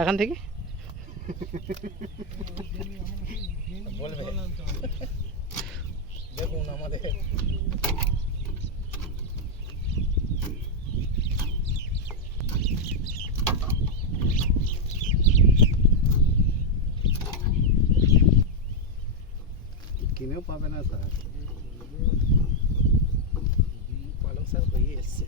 এখান থেকে বলবে দেখুন আমাদের কিনেও পাবে না স্যার, পালং শাক হয়ে এসছে।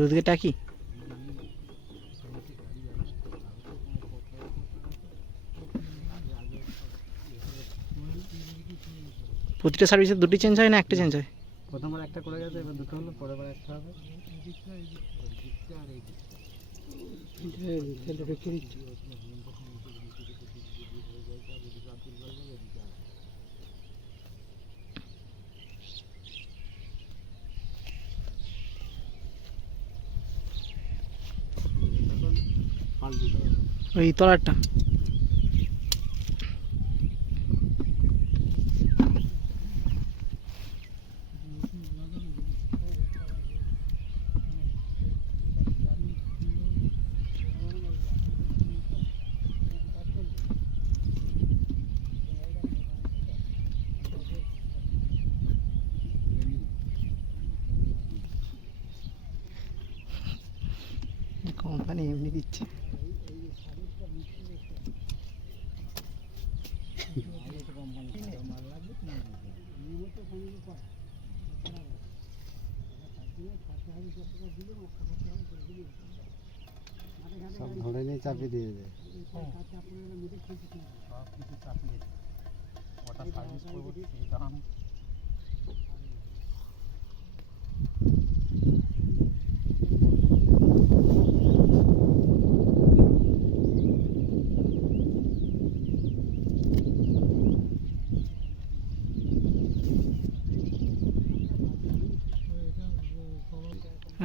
দুদিকে টাকি প্রতিটা সার্ভিসে দুটি চেঞ্জ হয় না একটা চেঞ্জ হয়? প্রথমবার একটা করে গেছে, এবার দুটো হলো, পরের বার একটা হবে। ওই তলারটা কোম্পানি এমনি দিচ্ছে। সব ধরে নিয়ে চাপিয়ে দিয়ে দেয়, সব কিছু চাপিয়ে ওটা সার্ভিস করবো সেই দাম।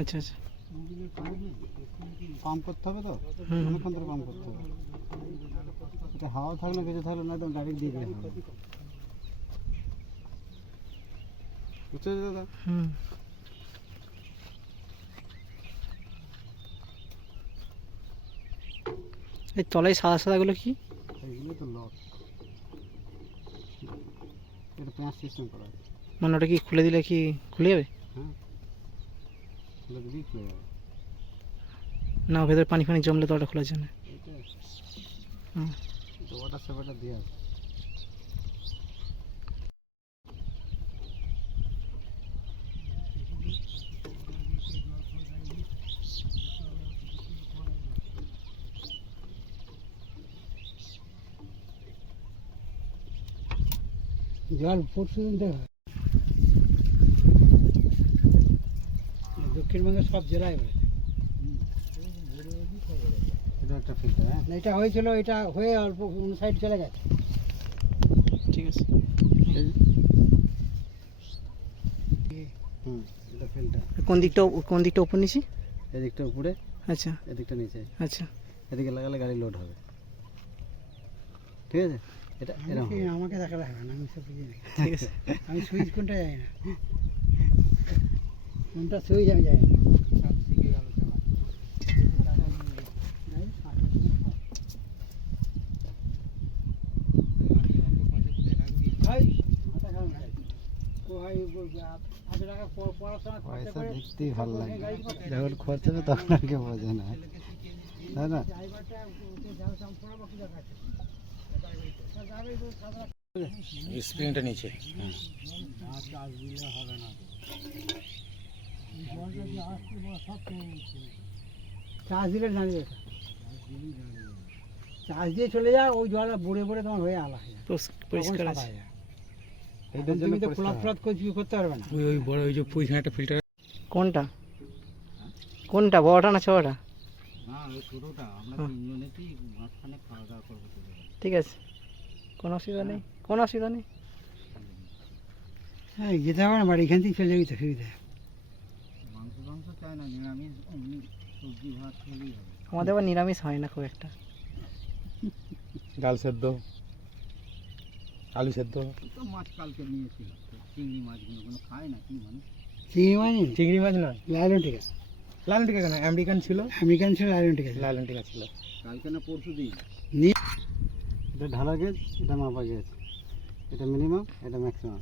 আচ্ছা আচ্ছা, পাম্প করতে হবে তো, অনেকক্ষণ ধরে পাম্প করতে হবে। এটা হাওয়া থাকলে কিছু থাকলে না, একদম ডাইরেক্ট দিয়ে গেলে হবে। বুঝতে পারছো দাদা? এই তলায় সাদা সাদাগুলো কি? এইগুলো তো লক, এটা প্যাঁচ সিস্টেম করা আছে। মানে ওটা কি খুলে দিলে কি খুলে যাবে? হ্যাঁ, খুলে দিলেই খুলে যাবে। না ভেতরে পানি ফানি জমলে তো ওটা খোলার জন্য। এটা হুম, তো ওয়াটার সেপারটা দিয়ে আছে। জল পরশুদিন দেখা দক্ষিণবঙ্গের সব জেলায় বলে এটা একটা ফিল্টার। হ্যাঁ, এটা হয়েছিল, এটা হয়ে অল্প অন্য সাইড চলে গেছে। ঠিক আছে। এটা ফিল্টার। কোন দিকটা ওপর নিচে? এদিকটা উপরে, আচ্ছা এদিকটা নিচে। আচ্ছা, এদিকে লাগালে গাড়ি লোড হবে। ঠিক আছে, এটা এরকম আমাকে দেখালে হবে না, আমি সব বুঝি না। ঠিক আছে। আমি সুইচ কোনটা জানি না, কোনটা সুইচ আমি জানি না। সব শিখে গেল চালা। পয়সা দেখতেই ভালো লাগে, যখন খরচ হবে তখন আর কেউ বোঝে না, তাই না? স্প্রিংটা নিচে চার্জ দিলে জানিয়ে, চার্জ দিয়ে চলে যায়, ওই জল বড়ে বড়ে তোমার হয়ে আলা হয়ে যায়, পরিষ্কার আছে। এইটার জন্য তো ফ্লাট করতে পারবে না। ওই বড় ওই যে ওইখানে একটা ফিল্টার কোনটা কোনটা বড়টা না ছোটটা? না ওই ছোটোটা আমরা হ্যাঁ। তিনজনে কি মাঝখানে খাওয়া দাওয়া করবো চলে যাবো। ঠিক আছে, কোনো অসুবিধা নেই, কোনো অসুবিধা নেই। হ্যাঁ যেতে হবে না বাড়ি, এখান থেকে চলে যাবি তো সুবিধা। মাংস মাংস চাই না, নিরামিষ এমনি সবজি ভাত খেলেই হবে। আমাদের আবার নিরামিষ হয় না খুব একটা। ডাল সেদ্ধ, আলু সেদ্ধ। তো মাছ কালকে নিয়েছিলাম, চিংড়ি মাছগুলো কোনো খায় না কি মানুষ? চিংড়ি মাছ নেই, চিংড়ি মাছ নয়, লাইলন টিকা। লালন টিকা কেন, আমেরিকান ছিল, আমেরিকান ছিল, লাইলন টিকা। লালন টিকা ছিল। কালকে না পরশু দিন। এটা ঢালা গেজ, এটা মাপা গেজ, এটা মিনিমাম, এটা ম্যাক্সিমাম।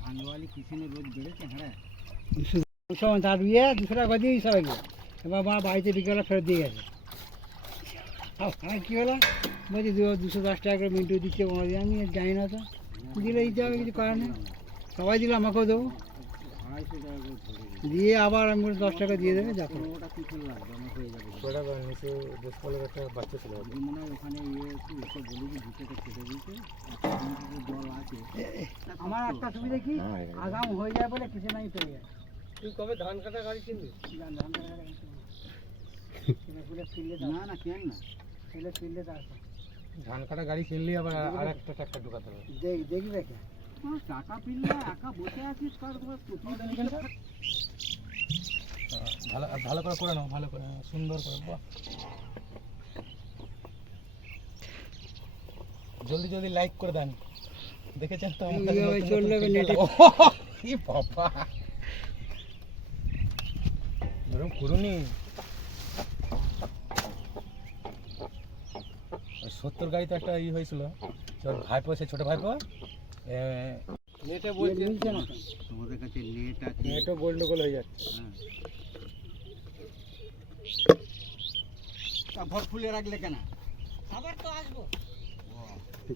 ধানওয়ালি কিষেনে রোজ বেড়েছে। হ্যাঁ 200 তার দিয়ে 200 টাকা দিয়ে সবাইকে, এবার আমার বাড়িতে বিকেলে ফেরত দিয়ে গেছে। আর কী হলো বলছি 210 টাকা করে মিন্টু দিচ্ছে, কোনো দিন আমি জানি না, তো দিলে দিতে হবে, কিছু করার নেই। সবাই দিলে আমাকেও দেবো, দিয়ে আবার আমি 10 টাকা দিয়ে দেবে, দেখো ওটা কিছু লাগবে আমার হয়ে যাবে। ওটা নিচে দেশপালের একটা বাচ্চা ছিল, মনে হয় ওখানে ইয়ে একটু এসে বলি যে ভিতরে কেটে দিয়েছে, জল আছে। আমার একটা সুবিধা কি, আগাম হয়ে যায় বলে কিছু নাই পেয়ে যায়। তুই কবে ধান কাটা গাড়ি কিনবি? ধান কাটা গাড়ি ফিরলে না না কেন না ফেলে ফিরলে তারপর ধান কাটা গাড়ি কিনলি আবার আর একটা ট্রাক্টর ঢোকাতে হবে। দেখবে কে টাকা ফিরলে একা বসে আছিস, কার ভালো ভালো করে করে নাও, ভালো করে সুন্দর করে। বাহ, জলদি জলদি লাইক করে দেন, দেখেছেন তো আমাদের এইভাবে নতুন চললে নতুন নেটে। ও, কি বাবা এরকম করুনি। 70 গাড়িতে একটা ই হয়েছিল, ভাইপো, সে ছোট ভাইপো নেটে বলছে তোমাদের কাছে নেট আছে, নেটও গোল্ডগোল হয়ে যাচ্ছে। ভর খুলে রাখলে কেন? আবার তো আসবো,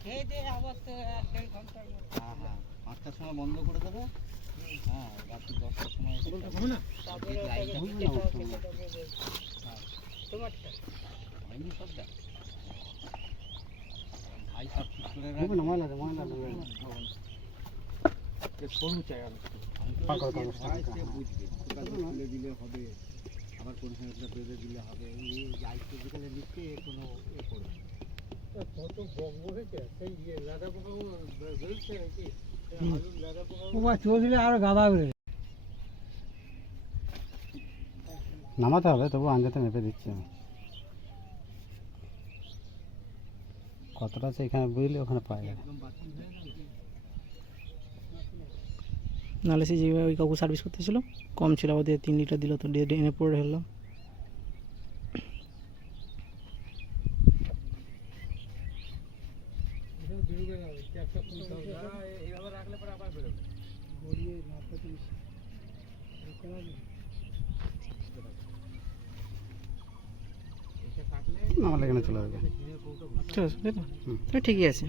খেয়ে দিয়ে আবার তো 1-1.5 ঘন্টার মতো। হ্যাঁ হ্যাঁ 5টার সময় বন্ধ করে দেবো। হ্যাঁ রাত্রি 10টার সময় হবে না? তারপরে লাইটটা ওটাকে হবে দিতে না, হবে, ওর সেটাকে বেশ। তোমারটা হয়নি সবটা ভাই সব ঠিক করে রাখবে না। ময়লা সরু চাই আমি। সে বুঝবে, খুলে দিলে হবে, আবার কোন সময় বেঁধে দিলে হবে। এই যাই ফিজিক্যালে দিচ্ছে কোনো এ করবে না। কত বঙ্গ হয়েছে, সেই লাদা পোকা বেরোচ্ছে নাকি? লাদা পোকা চোখ দিলে আরো গাদা বেরোবে। নামাতে হবে, তবু আঞ্জাতে মেপে দিচ্ছি আমি। কতটা আছে এখানে বুঝলে ওখানে পাওয়া যাবে। নাহলে সে যে ওই কাকু সার্ভিস করতেছিল কম ছিল, ওদের 3 লিটার দিল, তো এনে পড়ে হলো। এইভাবে রাখলে পরে আবার বেরোবে। নামালে এখানে চলে যাবে। ঠিক আছে, তাই তো? ঠিকই আছে।